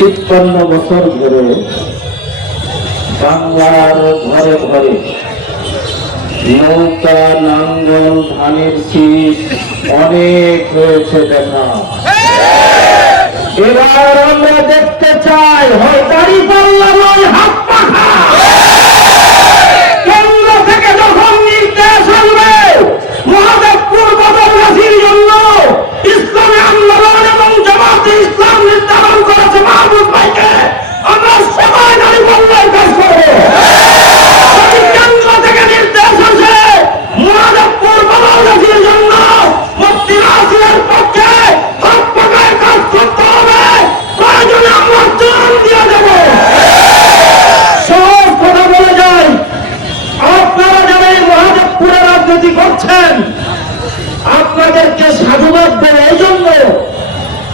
তিপ্পান্ন বছর ধরে বাংলার ঘরে ঘরে নৌকা নাঙ্গল ধানের শীষ অনেক হয়েছে দেখা। এবার আমরা দেখতে চাই, হয় দাড়ি পাল্লা হাত পাখা কেন্দ্র থেকে যখন নির্দেশ আসবে মহাদেবপুর বদলগাছির জন্য ইসলামী আন্দোলন এবং জামাতে ইসলাম নির্ধারণ করেছে মাহবুব ভাইকে আমরা সবাই দাড়ি পাল্লায় কাজ করব যদি কেন্দ্র থেকে নির্দেশ আসে মহাদেবপুর বদলগাছির জন্য মুক্তি রাশিয়ার পক্ষে হাত পাখায় কাজ করতে হবে প্রয়োজনে আমরা জান দিয়ে দেবো সব কথা বলে যায় আপনারা যারা এই মহাদেবপুরে রাজনীতি করছেন আপনাদেরকে সাধুবাদ দেব এই জন্য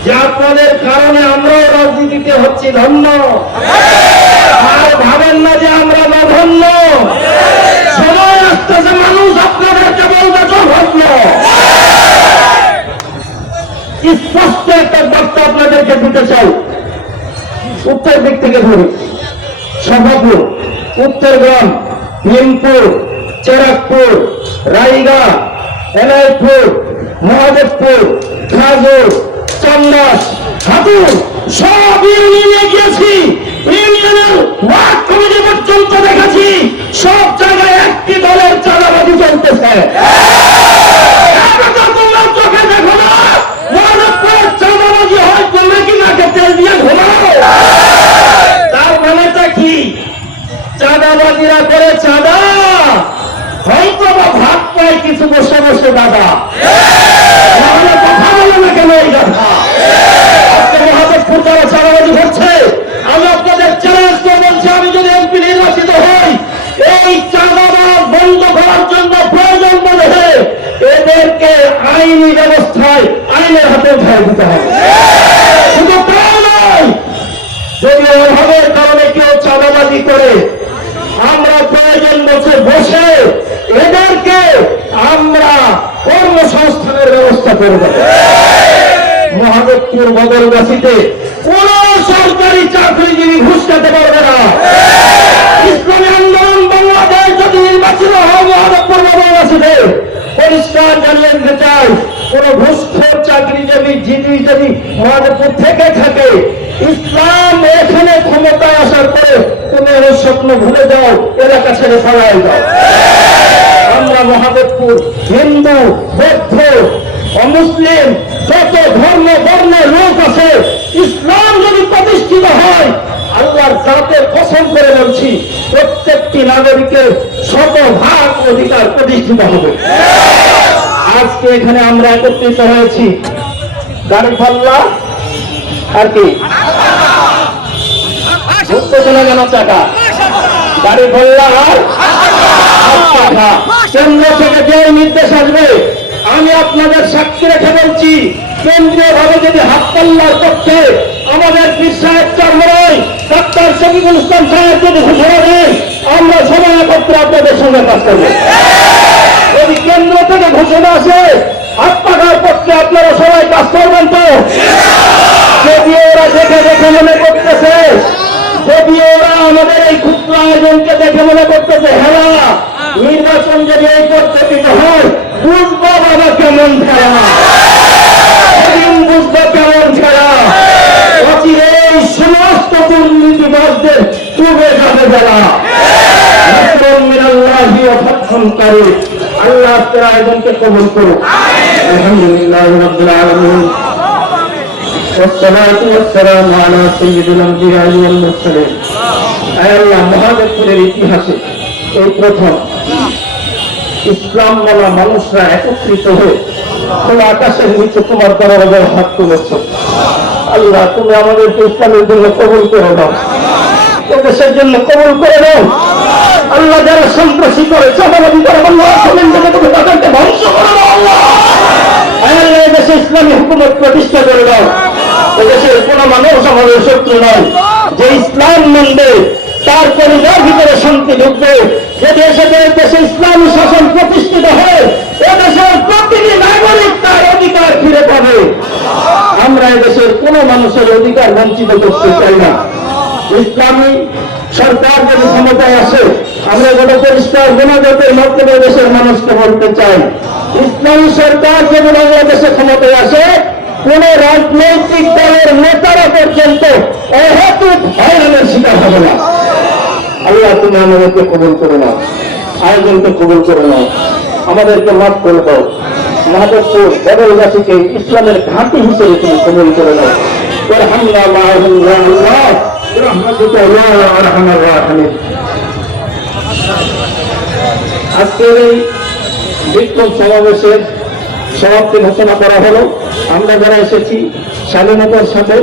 যে আপনাদের কারণে আমরাও হচ্ছি ধন্য। ভাবেন না যে আমরা নধন্য সময় আসতেছে, মানুষ আপনাদেরকে বলবে জঘন্য স্পষ্ট একটা বার্তা আপনাদেরকে দিতে চাই। উত্তর দিক থেকে ধরি। সভাপুর উত্তরগ্রাম ভীমপুর, চেরাকপুর রাইগা এলাইপুর, মহাদেবপুর খাজুর চন্দাস হাতুর। সব জায়গায় একটি দলের চাঁদাবাজি চলতেছে এটা তোমরা চোখে দেখো না মহাদেবপুরের চাঁদাবাজি হয় তোমরা কি নাকে তেল দিয়ে ঘুমাও তার মানেটা কি চাঁদাবাজিরা করে চাঁদা হয়তো বা ভাত পায় কিছু বসে বসে দাদা তাহলে কথা বলে না কেন এই কথা আজকে মহাদেবপুর যারা চাঁদাবাজি করছে আমি আপনাদের চ্যালেঞ্জ করে বলছি আমি যদি এমপি নির্বাচিত হই এই চাঁদাবাজ বন্ধ করার জন্য প্রয়োজন মনে হয় এদেরকে আইনি ব্যবস্থায় আইনের হাতে উঠায় দিতে হবে। শুধু তাই নয়, যদি অভাবের কারণে কেউ চাঁদাবাজি করে, আমরা প্রয়োজন বসে বসে এদেরকে আমরা কর্মসংস্থানের ব্যবস্থা করে দেব মহাদেবপুর বদলগাছিতে কোন সরকারি চাকরিজীবী ঘুষ খেতে পারবে না। যদি মহাদেবপুর থেকে থাকে, ইসলাম এখানে ক্ষমতায় আসার পরে তুমি এর স্বপ্ন ভুলে যাও, এলাকা ছেড়ে পালাই যাও। আমরা মহাদেবপুর, হিন্দু, বৌদ্ধ, অমুসলিম, যত ধর্ম বর্ণের লোক আছে, ইসলাম যদি প্রতিষ্ঠিত হয়, আল্লাহর জাতের কসম করে বলছি, প্রত্যেকটি নাগরিকের শত ভাগ অধিকার প্রতিষ্ঠিত হবে। আজকে এখানে আমরা একত্রিত হয়েছি। আমি আপনাদের সাক্ষী রেখে বলছি কেন্দ্রীয় ভাবে যদি হাত পাল্লার পক্ষে আমাদের সাহেব চর্মরাই ডাক্তার শফিকুল ইসলাম সাহেব যদি ঘোষণা দেন আমরা সবাই একত্রে আপনাদের সঙ্গে কাজ করব। যদি কেন্দ্র থেকে ঘোষণা আসে, হাত পাখার পক্ষে আপনারা সবাই কাজ করবেন। যদি ওরা দেখে দেখে মনে করতেছে, যদি ওরা আমাদের এই ক্ষুদ্র আয়োজনকে দেখে মনে করতেছে হ্যাঁ নির্বাচন যদি এই পদ্ধতিতে হয়, বুঝব বাবা কেমন খেলা। বুঝব কেমন খেলা। এই সমস্ত দুর্নীতিবাসদের ডুবে যাবে যারা। আল্লাহ আয়োজনকে কবল করুক। আলহামদুলিল্লাহ والصلاة والسلام على سيد الأنبياء والمرسلين আয় আল্লাহ মহাদেবপুরের ইতিহাসে এই প্রথম ইসলাম বলা মানুষরা একত্রিত হয়ে খোলা আকাশের নিচে তোমার দরবারে হাত তুলেছে আল্লাহ তুমি আমাদেরকে ইসলামের জন্য কবুল করে দাও দেশের জন্য কবুল করে দাও আল্লাহ যারা সন্ত্রাসী করে চাঁদাবাদী করে আল্লাহ জমিন থেকে তুমি তাদেরকে ধ্বংস করে দাও আল্লাহ আয় আল্লাহ এদেশে ইসলামী হুকুমত প্রতিষ্ঠা করে দাও এদেশের কোন মানুষ আমাদের শত্রু নয়। যে ইসলাম মানবে, তার পরিবার ভিতরে শান্তি ঢুকবে। যে দেশে দেশে ইসলামী শাসন প্রতিষ্ঠিত হয় এদেশের প্রতিটি নাগরিক তার অধিকার ফিরে পাবে। আমরা এদেশের কোন মানুষের অধিকার বঞ্চিত করতে চাই না। ইসলামী সরকার যদি ক্ষমতায় আসে, আমরা কোনো পরিষ্কার গুণগতের মাধ্যমে দেশের মানুষকে বলতে চাই। ইসলামী সরকার যদি বাংলাদেশে ক্ষমতায় আসে কোন রাজনৈতিক দলের নেতারা পর্যন্ত অহেতুক হয়রানের শিকার হবে না। আল্লাহ, তুমি আমাদেরকে কবুল করে নাও আয়োজনকে কবুল করে নাও আমাদেরকে মাফ করে দাও। মাহাদেবপুর বদলগাছিকে ইসলামের ঘাঁটি হিসেবে তুমি কবল করে নাও আজকের এই বিক্ষোভ সমাবেশের সমাপ্তি ঘোষণা করা হলো। আমরা যারা এসেছি স্বাধীনতার সাথে